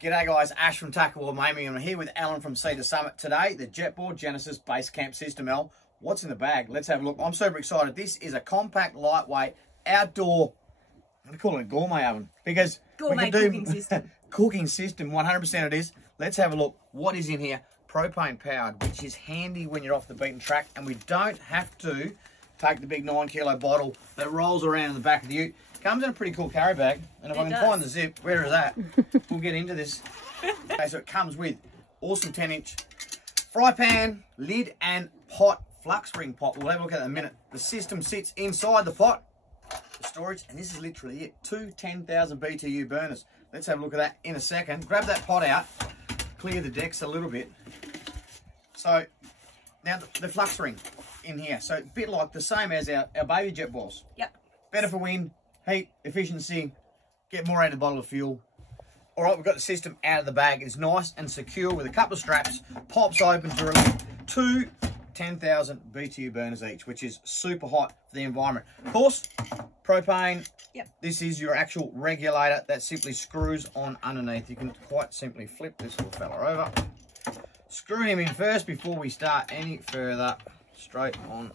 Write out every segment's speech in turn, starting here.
G'day guys, Ash from Tackle World Mamie, and I'm here with Alan from Cedar Summit today. The Jet Boil Genesis Basecamp System. Al, what's in the bag? Let's have a look. I'm super excited. This is a compact, lightweight, outdoor, I'm going to call it a gourmet oven, because gourmet we can do cooking system. Cooking system, 100% it is. Let's have a look. What is in here? Propane powered, which is handy when you're off the beaten track, and we don't have to take the big 9-kilo bottle that rolls around in the back of the ute. Comes in a pretty cool carry bag, and if I can find the zip, where is that? We'll get into this. Okay, so it comes with awesome 10-inch fry pan, lid, and pot, flux ring pot. We'll have a look at that in a minute. The system sits inside the pot, the storage, and this is literally it. 2 10,000 BTU burners. Let's have a look at that in a second. Grab that pot out, clear the decks a little bit. So now the flux ring in here, so a bit like the same as our baby jet boils. Yep. Better for wind, heat, efficiency, get more out of the bottle of fuel. All right, we've got the system out of the bag. It's nice and secure with a couple of straps, pops open to release 2 10,000 BTU burners each, which is super hot for the environment. Of course, propane. Yep. This is your actual regulator that simply screws on underneath. You can quite simply flip this little fella over. Screw him in first before we start any further. Straight on.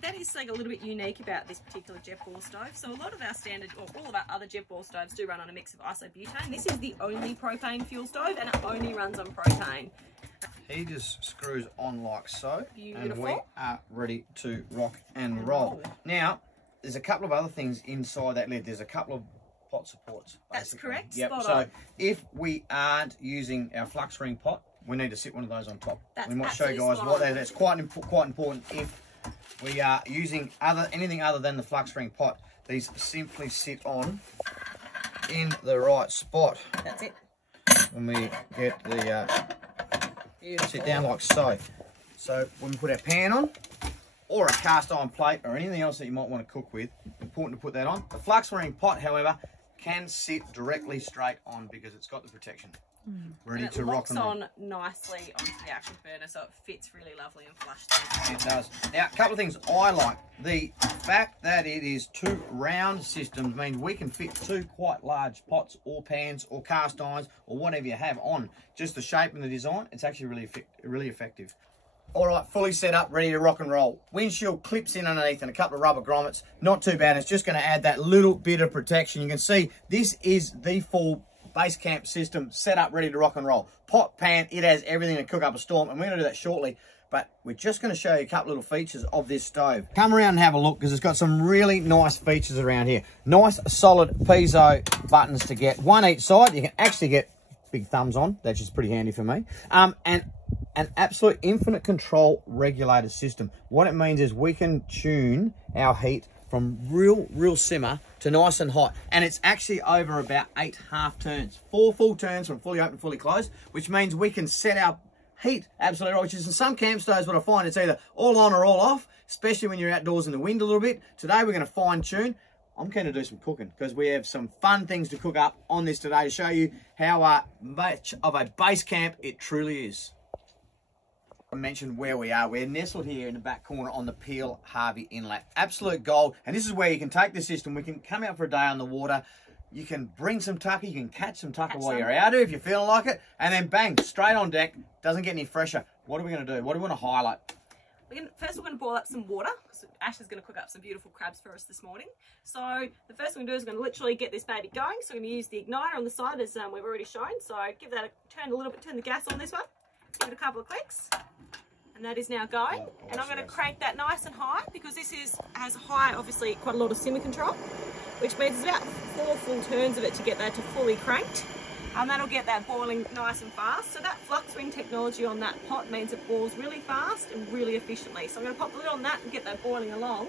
That is like a little bit unique about this particular jet boil stove. So a lot of our standard, or all of our other jet boil stoves do run on a mix of isobutane. This is the only propane fuel stove, and it only runs on propane. He just screws on like so. Beautiful. And we are ready to rock and roll. Now, there's a couple of other things inside that lid. There's a couple of pot supports. That's correct. Yep. Spot so on. if we aren't using our flux ring pot, we need to sit one of those on top. That's we might show you guys what that is. It's quite important if we are using anything other than the flux ring pot. These simply sit on in the right spot. That's it. When we get the sit down like so. So when we put our pan on, or a cast iron plate, or anything else that you might want to cook with, important to put that on. The flux ring pot, however, can sit directly straight on because it's got the protection. Ready to rock and roll. It locks on nicely onto the actual burner, so it fits really lovely and flush through. It does. Now, a couple of things I like. The fact that it is 2 round systems means we can fit 2 quite large pots or pans or cast irons or whatever you have on. Just the shape and the design, it's actually really effective. All right, fully set up, ready to rock and roll. Windshield clips in underneath and a couple of rubber grommets. Not too bad. It's just going to add that little bit of protection. You can see this is the full Basecamp system set up, ready to rock and roll. Pot, pan, it has everything to cook up a storm, and we're going to do that shortly. But we're just going to show you a couple little features of this stove. Come around and have a look, because it's got some really nice features around here. Nice, solid piezo buttons to get. One each side. You can actually get big thumbs on. That's just pretty handy for me. And an absolute infinite control regulator system. What it means is we can tune our heat from real simmer to nice and hot. And it's actually over about 8 half turns. 4 full turns from fully open, fully closed, which means we can set our heat absolutely right, which is in some camp stoves what I find it's either all on or all off, especially when you're outdoors in the wind a little bit. Today we're going to fine tune. I'm going to do some cooking because we have some fun things to cook up on this today to show you how much of a base camp it truly is. I mentioned where we are. We're nestled here in the back corner on the Peel Harvey Inlet. Absolute gold. And this is where you can take the system. We can come out for a day on the water. You can bring some tucker. You can catch some tucker while you're out there if you're feeling like it. And then bang, straight on deck. Doesn't get any fresher. What are we going to do? What do we want to highlight? First we're going to boil up some water. So Ash is going to cook up some beautiful crabs for us this morning. So the first thing we're going to do is we're going to literally get this baby going. So we're going to use the igniter on the side as we've already shown. So give that turn the gas on this one. Give it a couple of clicks. And that is now going. And I'm going to crank that nice and high because this has high, obviously, quite a lot of simmer control, which means it's about 4 full turns of it to get that to fully cranked. And that'll get that boiling nice and fast. So that flux ring technology on that pot means it boils really fast and really efficiently. So I'm going to pop the lid on that and get that boiling along.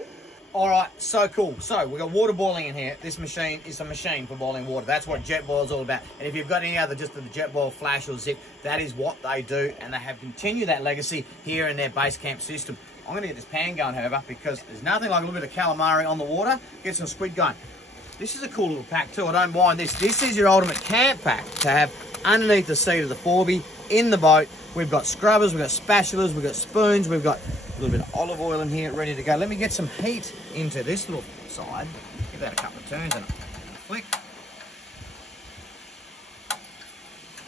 All right, so cool. So we've got water boiling in here. This machine is a machine for boiling water. That's what Jet Boil is all about. And if you've got any other, just the Jet Boil flash or zip, that is what they do. And they have continued that legacy here in their Basecamp system. I'm going to get this pan going, however, because there's nothing like a little bit of calamari on the water. Get some squid going. This is a cool little pack too. I don't mind this. This is your ultimate camp pack to have underneath the seat of the 4B in the boat. We've got scrubbers, we've got spatulas, we've got spoons, we've got A little bit of olive oil in here, ready to go. Let me get some heat into this little side. Give that a couple of turns and a flick.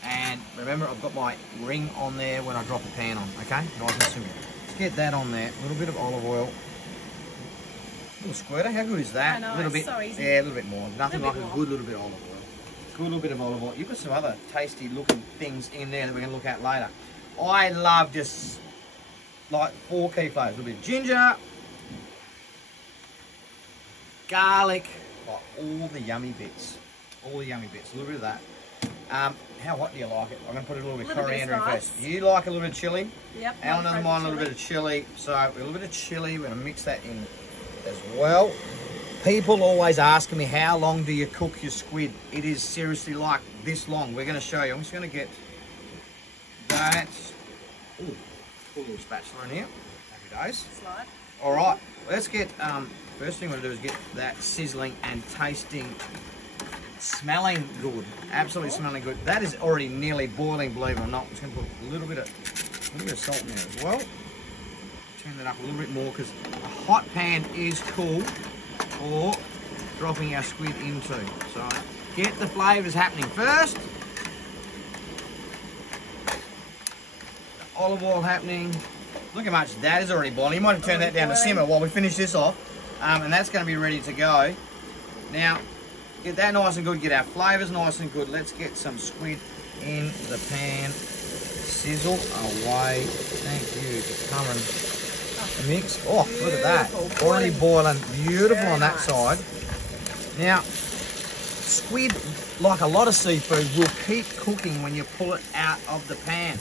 And remember, I've got my ring on there when I drop the pan on, okay? Nice and simple. Let's get that on there. A little bit of olive oil. A little squirter, how good is that? I know, a little bit, so easy. yeah, a little bit more. Nothing like a more. good little bit of olive oil. Good little bit of olive oil. You've got some other tasty looking things in there that we're going to look at later. I love just like 4 key flavours. A little bit of ginger, garlic, like all the yummy bits. All the yummy bits. A little bit of that. How hot do you like it? I'm going to put a little bit of coriander in first. You like a little bit of chilli? Yep. Alan doesn't mind a little bit of chilli. So a little bit of chilli. We're going to mix that in as well. People always ask me, how long do you cook your squid? It is seriously like this long. We're going to show you. I'm just going to get that. Ooh, put a little spatula in here. Happy days. Slide. All right, let's get, first thing we're going to do is get that sizzling and tasting, smelling good. Absolutely smelling good. That is already nearly boiling, believe it or not. I'm just going to put a little bit of salt in there as well. Turn that up a little bit more because a hot pan is cool for dropping our squid into. So get the flavours happening first. The olive oil happening. Look how much that is already boiling. You might have turned that down to simmer while we finish this off. And that's going to be ready to go. Now, get that nice and good. Get our flavours nice and good. Let's get some squid in the pan. Sizzle away. Thank you for coming. Mix. Oh, look at that. Already boiling. Beautiful on that side. Now, squid, like a lot of seafood, will keep cooking when you pull it out of the pan.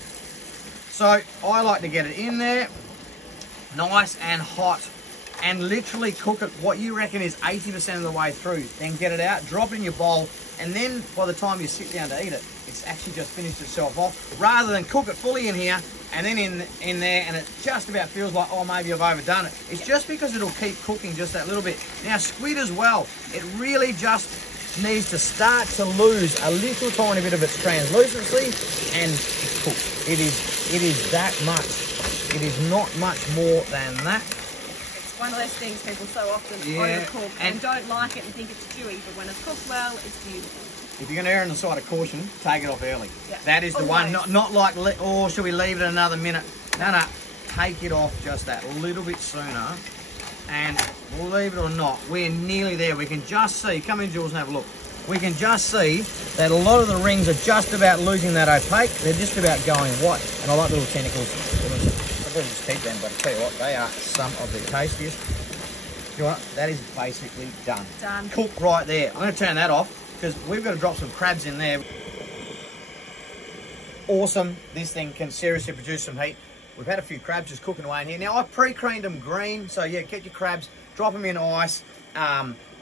So I like to get it in there, nice and hot, and literally cook it what you reckon is 80% of the way through. Then get it out, drop it in your bowl, and then by the time you sit down to eat it, it's actually just finished itself off, rather than cook it fully in here and then in there, and it just about feels like, oh, maybe I've overdone it. It's just because it'll keep cooking just that little bit. Now, squid as well, it really just needs to start to lose a little tiny bit of its translucency, and it's cooked. It is that much. It is not much more than that. It's one of those things people so often overcook and don't like it and think it's chewy, but when it's cooked well, it's beautiful. If you're going to err on the side of caution, take it off early. Yeah. That is the one. Not like, oh, should we leave it another minute? No. Take it off just that little bit sooner. And believe it or not, we're nearly there. We can just see, come in, Jules, and have a look. We can just see that a lot of the rings are just about losing that opaque. They're just about going white. And I like little tentacles. I'll just keep them, but I tell you what, they are some of the tastiest. You know what? That is basically done. Done. Cooked right there. I'm going to turn that off because we've got to drop some crabs in there. Awesome. This thing can seriously produce some heat. We've had a few crabs just cooking away in here. Now, I've pre-creamed them green. So, yeah, get your crabs, drop them in ice,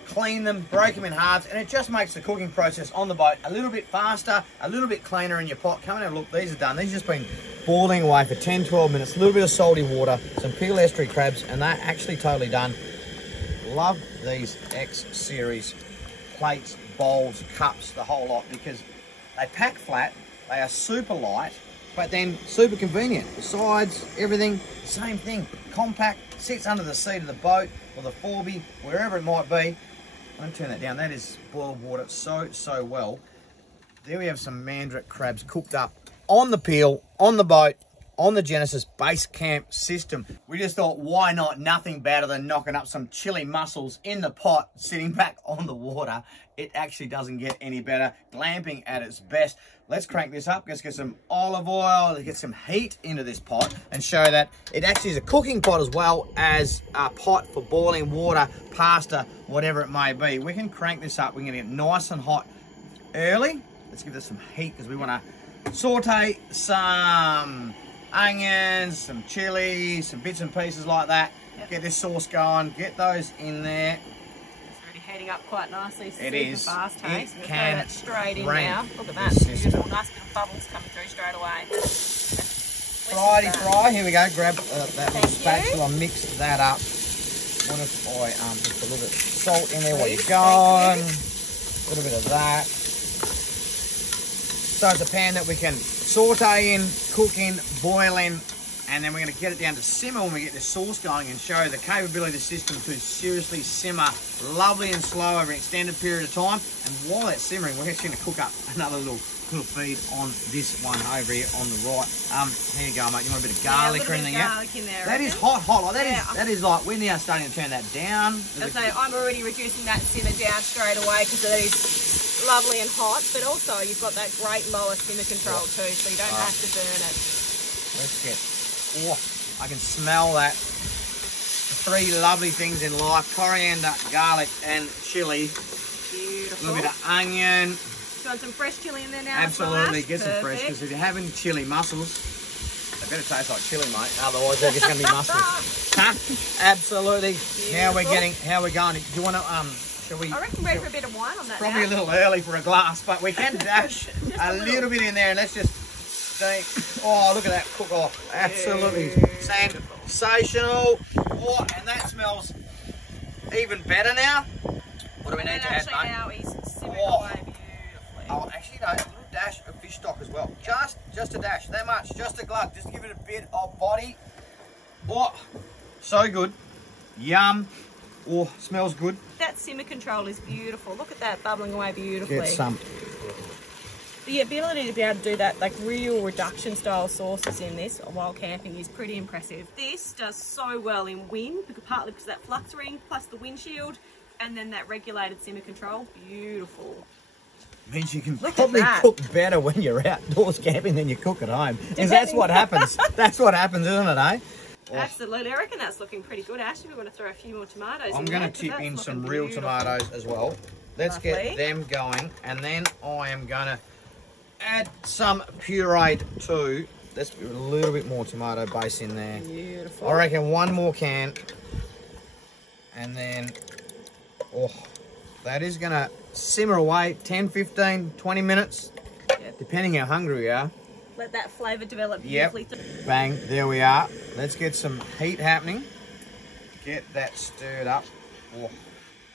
clean them, break them in halves, and it just makes the cooking process on the boat a little bit faster, a little bit cleaner in your pot. Come and have a look. These are done. These have just been boiling away for 10, 12 minutes. A little bit of salty water, some Peel Estuary crabs, and they're actually totally done. Love these X series plates, bowls, cups, the whole lot, because they pack flat, they are super light, but then super convenient. The sides, everything, same thing. Compact, sits under the seat of the boat or the forby, wherever it might be. I'm going to turn that down. That is boiled water so well. There we have some mandrake crabs cooked up on the peel, on the boat, on the Genesis Basecamp system. We just thought, why not? Nothing better than knocking up some chili mussels in the pot, sitting back on the water. It actually doesn't get any better. Glamping at its best. Let's crank this up. Let's get some olive oil. Let's get some heat into this pot and show that it actually is a cooking pot as well as a pot for boiling water, pasta, whatever it may be. We can crank this up. We're going to get nice and hot early. Let's give this some heat because we want to saute some onions, some chili, some bits and pieces like that. Yep. Get this sauce going. Get those in there. Heating up quite nicely. It is. Fast, hey? It So can that straight in rank now. Look at that. Beautiful, nice bit of bubbles coming through straight away. Fry. Here we go. Grab that little spatula. Mix that up. What if I just a little bit of salt in there while you're going? A little bit of that. So it's a pan that we can saute in, cook in, boil in, And then we're going to get it down to simmer when we get this sauce going and show the capability of the system to seriously simmer lovely and slow over an extended period of time. And while that's simmering, we're actually going to cook up another little feed on this one over here on the right. Here you go, mate. You want a bit of garlic or anything? Garlic in there. That is hot. Like that is like we're now starting to turn that down. So I'm already reducing that simmer down straight away because that is lovely and hot. But also you've got that great lower simmer control too, so you don't have to burn it. Let's get. Oh, I can smell that. The three lovely things in life: coriander, garlic, and chili. Beautiful. A little bit of onion. You want some fresh chili in there now? Absolutely, get some fresh, because if you're having chili mussels, they better taste like chili, mate. Otherwise, they're just going to be mussels. Absolutely. Beautiful. Now we're getting. How we're going? Do you want to? Shall we? I reckon we're ready for a bit of wine on that. Probably a little early for a glass, but we can dash a little bit in there, and let's just see. Oh, look at that cook off! Absolutely sensational. Oh, and that smells even better now. What do we need to add, mate? Now he's simmering away beautifully. Oh, actually, no, a little dash of fish stock as well. Just a dash, that much, just a glug. Just give it a bit of body. Oh, so good. Yum. Oh, smells good. That simmer control is beautiful. Look at that bubbling away beautifully. Get some. The ability to be able to do that, like real reduction style sauces in this while camping is pretty impressive. This does so well in wind, partly because of that flux ring, plus the windshield, and then that regulated simmer control. Beautiful. Means you can probably cook better when you're outdoors camping than you cook at home. Because that's what happens. That's what happens, isn't it, eh? Oh. Absolutely. I reckon that's looking pretty good. Ashley, we want to throw a few more tomatoes in. I'm going to tip in some real tomatoes as well. Let's get them going. And then I am going to add some pureed too. Let's put a little bit more tomato base in there. Beautiful. I reckon one more can. And then, oh, that is going to simmer away 10, 15, 20 minutes, depending how hungry we are. Let that flavour develop beautifully. Yep. Bang, there we are. Let's get some heat happening. Get that stirred up. Oh.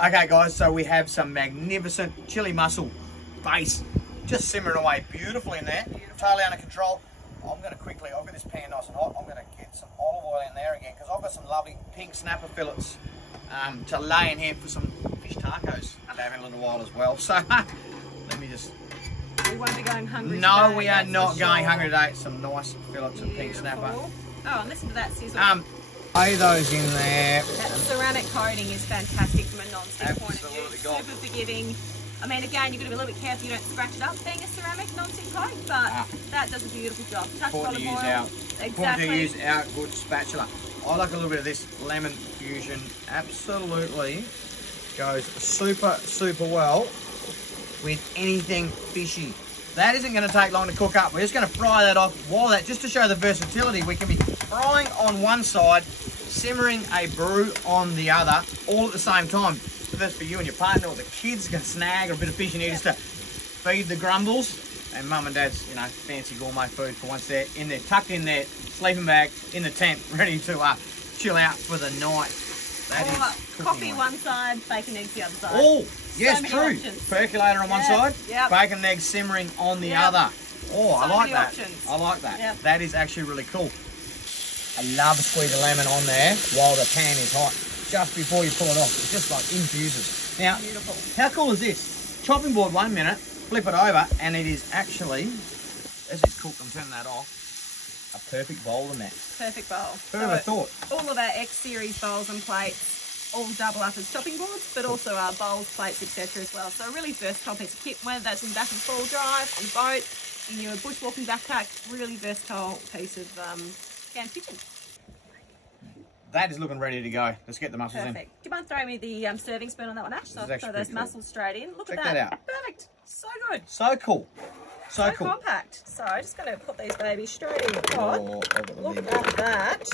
Okay, guys, so we have some magnificent chili mussel base just simmering away beautifully in there. Totally under control. I'm going to quickly, I've got this pan nice and hot, I'm going to get some olive oil in there again because I've got some lovely pink snapper fillets to lay in here for some fish tacos to have in a little while as well. So let me just... We won't be going hungry No, today, we are not going hungry today. Some nice fillets of pink snapper. Oh, and listen to that sizzle. Lay those in there. That ceramic coating is fantastic from a non-stick point of view. God. Super forgiving. I mean, again, you've got to be a little bit careful you don't scratch it up being a ceramic non-stick coat, but that does a beautiful job. Touch olive oil. Important to use our good spatula. I like a little bit of this lemon fusion. Absolutely goes super, super well with anything fishy. That isn't going to take long to cook up. We're just going to fry that off while that, just to show the versatility, we can be frying on one side, simmering a brew on the other, all at the same time. So that's for you and your partner or the kids can snag or a bit of fish and eat just to feed the grumbles. And mum and dad's, you know, fancy gourmet food for once they're in there, tucked in their sleeping bag in the tent, ready to chill out for the night. That is coffee one side, bacon eggs the other side. Oh, yes, so true. Options. Percolator on one side, bacon and eggs simmering on the other. Oh, I like that. Options. I like that. That is actually really cool. I love a squeeze of lemon on there while the pan is hot, just before you pull it off. It just like infuses. Now, beautiful. How cool is this? Chopping board 1 minute, flip it over, and it is actually, as it's cooked, I'm turning that off, a perfect bowl in there. Perfect bowl. Who would have thought? All of our X-series bowls and plates all double up as chopping boards, but also our bowls, plates, etc. as well. So a really versatile piece of kit, whether that's in back and full drive, on the boat, in your bushwalking backpack, really versatile piece of canned kitchen. That is looking ready to go. Let's get the mussels in. Perfect. Do you mind throwing me the serving spoon on that one, Ash? So throw those mussels straight in. Look Check at that. out. Perfect. So good. So cool. So cool. Compact. So I'm just going to put these babies straight in the pot. Oh, look at that.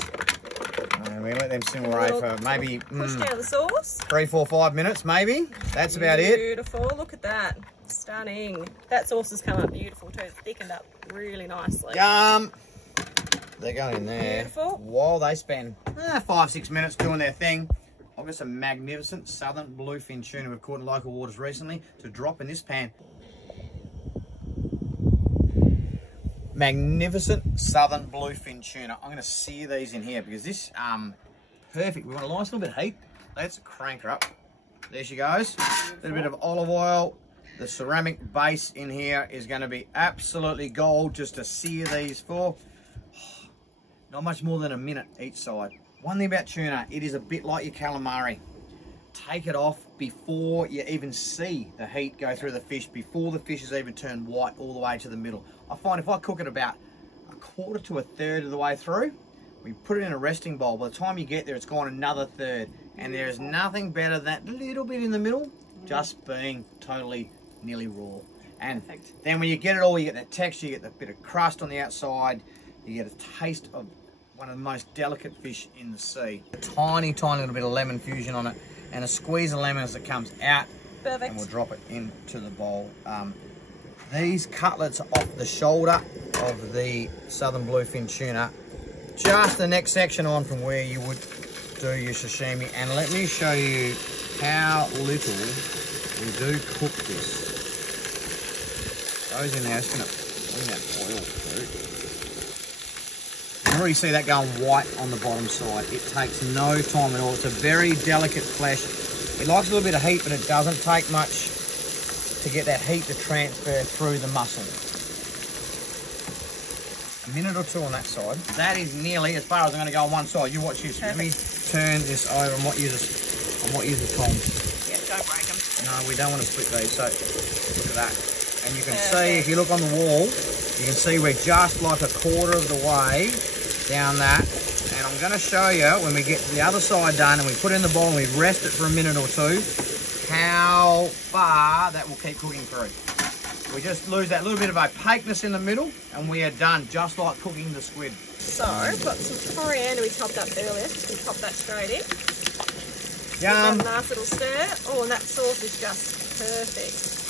And we let them simmer away for maybe push down the sauce. 3, 4, 5 minutes maybe. That's about it. Beautiful. Look at that. Stunning. That sauce has come up beautiful too. It's thickened up really nicely. Yum. They're going in there. Beautiful. While they spend 5, 6 minutes doing their thing, I've got some magnificent southern bluefin tuna we've caught in local waters recently to drop in this pan. magnificent southern bluefin tuna. I'm going to sear these in here because this, perfect. We want a nice little bit of heat. Let's crank her up. There she goes. A little bit of olive oil. The ceramic base in here is going to be absolutely gold just to sear these for. Not much more than a minute each side. One thing about tuna, it is a bit like your calamari. Take it off before you even see the heat go through the fish, before the fish has even turned white all the way to the middle. I find if I cook it about a quarter to a third of the way through, we put it in a resting bowl. By the time you get there, it's gone another third. And there is nothing better than that little bit in the middle just being totally nearly raw. And then when you get it all, you get that texture, you get that bit of crust on the outside, you get a taste of one of the most delicate fish in the sea. A tiny, tiny little bit of lemon fusion on it, and a squeeze of lemon as it comes out. Perfect. And we'll drop it into the bowl. These cutlets off the shoulder of the southern bluefin tuna, just the next section on from where you would do your sashimi. And let me show you how little we do cook this. Goes in there, it's going to bring that oil through. You can already see that going white on the bottom side. It takes no time at all. It's a very delicate flesh. It likes a little bit of heat, but it doesn't take much to get that heat to transfer through the mussel. A minute or two on that side. That is nearly as far as I'm going to go on one side. You watch this. Let me turn this over. I might use the tongs. Yeah, don't break them. No, we don't want to split these. So look at that. And you can see, if you look on the wall, you can see we're just like a quarter of the way down that. And I'm going to show you when we get the other side done and we put it in the bowl and we rest it for a minute or two, how far that will keep cooking through. We just lose that little bit of opaqueness in the middle and we are done, just like cooking the squid. So, I've got some coriander we chopped up earlier. Just going to pop that straight in. Yum. Give that a nice little stir. Oh, and that sauce is just perfect.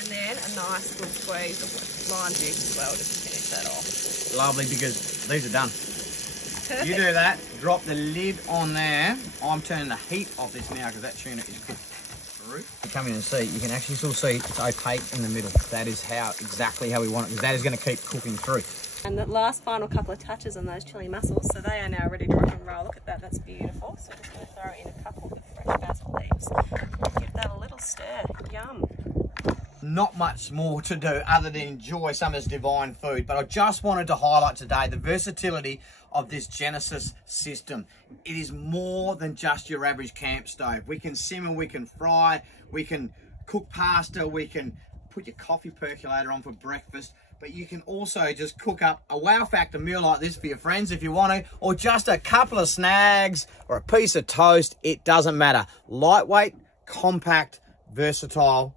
And then a nice good squeeze of lime juice as well, just to finish that off. Lovely, because these are done. Perfect. You do that, drop the lid on there. I'm turning the heat off this now because that tuna is cooked through. You come in and see, you can actually still see it's opaque in the middle. That is exactly how we want it, because that is going to keep cooking through. And the last final couple of touches on those chili mussels, so they are now ready to rock and roll. Look at that, that's beautiful. So just going to throw in a couple of fresh basil leaves. Give that a little stir. Yum. Not much more to do other than enjoy some of this divine food, but I just wanted to highlight today the versatility of this Genesis system. It is more than just your average camp stove. We can simmer, we can fry, we can cook pasta, we can put your coffee percolator on for breakfast, but you can also just cook up a wow factor meal like this for your friends if you want to, or just a couple of snags or a piece of toast. It doesn't matter. Lightweight, compact, versatile.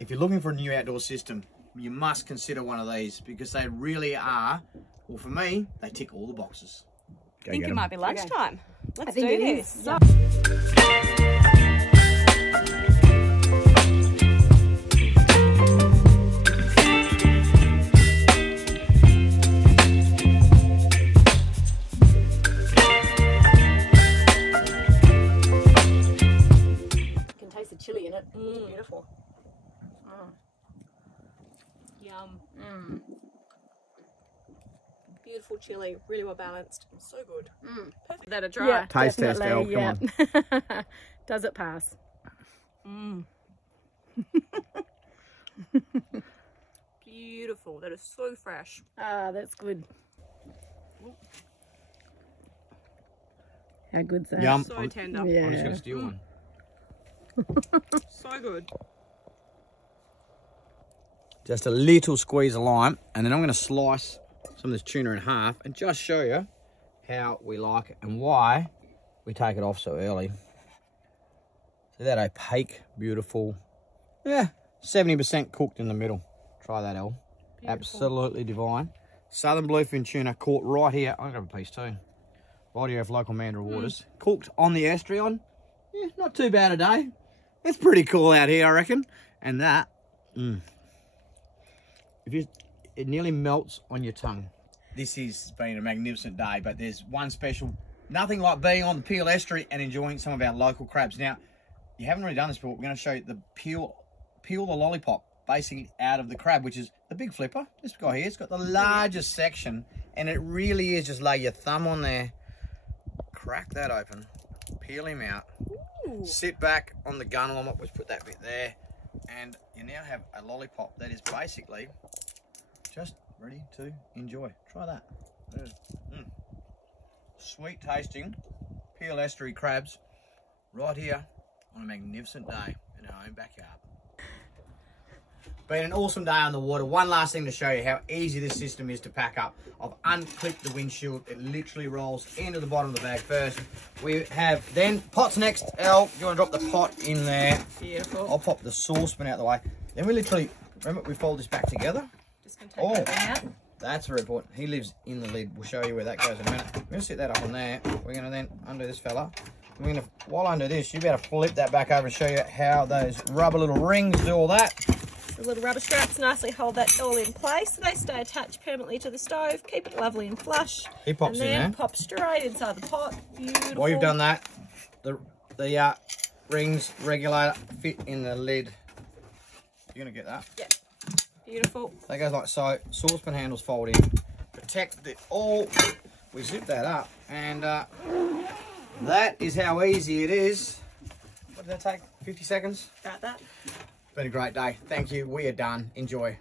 If you're looking for a new outdoor system, you must consider one of these, because they really are, well, for me, they tick all the boxes. I think it might be lunchtime. Let's do this. You can taste the chili in it. It's beautiful. Yum. Beautiful chili, really well balanced. So good. Perfect. That a dry. Yeah, Taste test, definitely, Elle, come on. Does it pass? Beautiful. That is so fresh. Ah, that's good. How good's that? Yum. So tender. Yeah. I'm just going to steal one. So good. Just a little squeeze of lime, and then I'm going to slice some of this tuna in half and just show you how we like it and why we take it off so early. See that opaque, beautiful, 70% cooked in the middle. Try that, Elle. Absolutely divine. Southern bluefin tuna caught right here. I'll grab a piece too. Right here off local Mandurah waters. Cooked on the estuary on. Yeah, not too bad a day. It's pretty cool out here, I reckon. And that, it nearly melts on your tongue. This has been a magnificent day, but there's one special, nothing like being on the Peel Estuary and enjoying some of our local crabs. Now, you haven't really done this before. We're going to show you the Peel the Lollipop. basically out of the crab, which is the big flipper. This guy here, it's got the largest section, and it really is just lay your thumb on there, crack that open, peel him out, sit back on the gunnel, which put that bit there, and you now have a lollipop that is basically just ready to enjoy. Try that. Sweet tasting Peel Estuary crabs right here on a magnificent day in our own backyard. Been an awesome day on the water. One last thing to show you how easy this system is to pack up. I've unclipped the windshield. It literally rolls into the bottom of the bag first. We have then pots next. Elle, you want to drop the pot in there? Beautiful. I'll pop the saucepan out the way. Then we literally, remember, we fold this back together. Just going to take that out. That's very important. He lives in the lid. We'll show you where that goes in a minute. We're going to sit that up on there. We're going to then undo this fella. We're going to, while I undo this, you better flip that back over and show you how those rubber little rings do all that. The little rubber straps nicely hold that all in place so they stay attached permanently to the stove. Keep it lovely and flush. He pops in there. Pop straight inside the pot. Beautiful. While you've done that, the rings regulator fit in the lid. You're going to get that? Yeah. Beautiful. That goes like so. Saucepan handles fold in. Protect it all. We zip that up, and that is how easy it is. What did that take? 50 seconds? About that. Been a great day. Thank you. We are done. Enjoy.